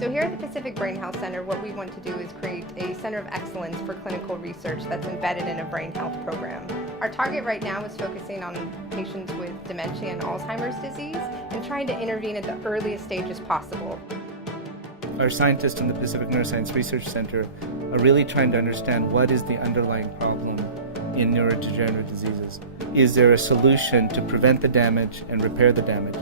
So here at the Pacific Brain Health Center, what we want to do is create a center of excellence for clinical research that's embedded in a brain health program. Our target right now is focusing on patients with dementia and Alzheimer's disease and trying to intervene at the earliest stages possible. Our scientists in the Pacific Neuroscience Research Center are really trying to understand what is the underlying problem in neurodegenerative diseases. Is there a solution to prevent the damage and repair the damage?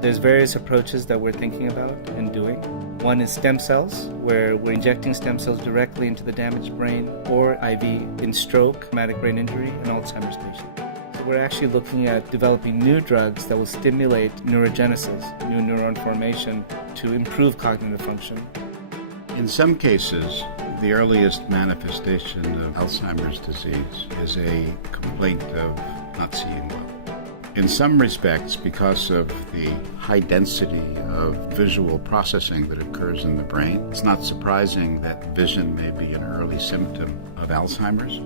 There's various approaches that we're thinking about and doing. One is stem cells, where we're injecting stem cells directly into the damaged brain, or IV in stroke, traumatic brain injury, and Alzheimer's patients. So we're actually looking at developing new drugs that will stimulate neurogenesis, new neuron formation, to improve cognitive function. In some cases, the earliest manifestation of Alzheimer's disease is a complaint of not seeing well. In some respects, because of the high density of visual processing that occurs in the brain, it's not surprising that vision may be an early symptom of Alzheimer's.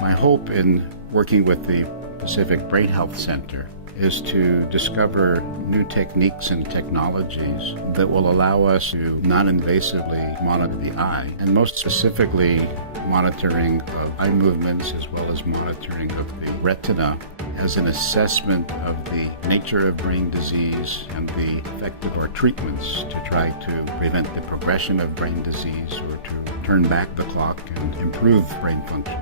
My hope in working with the Pacific Brain Health Center is to discover new techniques and technologies that will allow us to non-invasively monitor the eye, and most specifically monitoring of eye movements as well as monitoring of the retina as an assessment of the nature of brain disease and the effect of our treatments to try to prevent the progression of brain disease or to turn back the clock and improve brain function.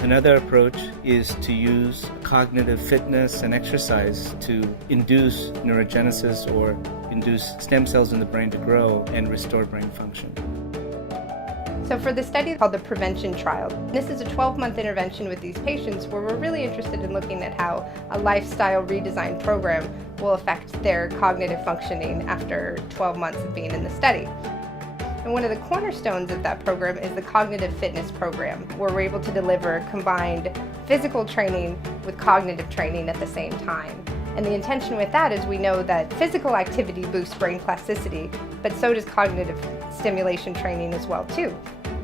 Another approach is to use cognitive fitness and exercise to induce neurogenesis or induce stem cells in the brain to grow and restore brain function. So for the study called the Prevention Trial, this is a 12-month intervention with these patients where we're really interested in looking at how a lifestyle redesign program will affect their cognitive functioning after 12 months of being in the study. And one of the cornerstones of that program is the cognitive fitness program, where we're able to deliver combined physical training with cognitive training at the same time. And the intention with that is we know that physical activity boosts brain plasticity, but so does cognitive stimulation training as well too.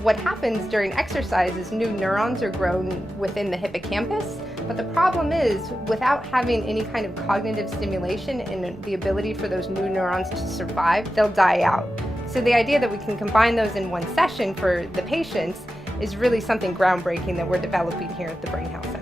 What happens during exercise is new neurons are grown within the hippocampus, but the problem is without having any kind of cognitive stimulation and the ability for those new neurons to survive, they'll die out. So the idea that we can combine those in one session for the patients is really something groundbreaking that we're developing here at the Brain Health Center.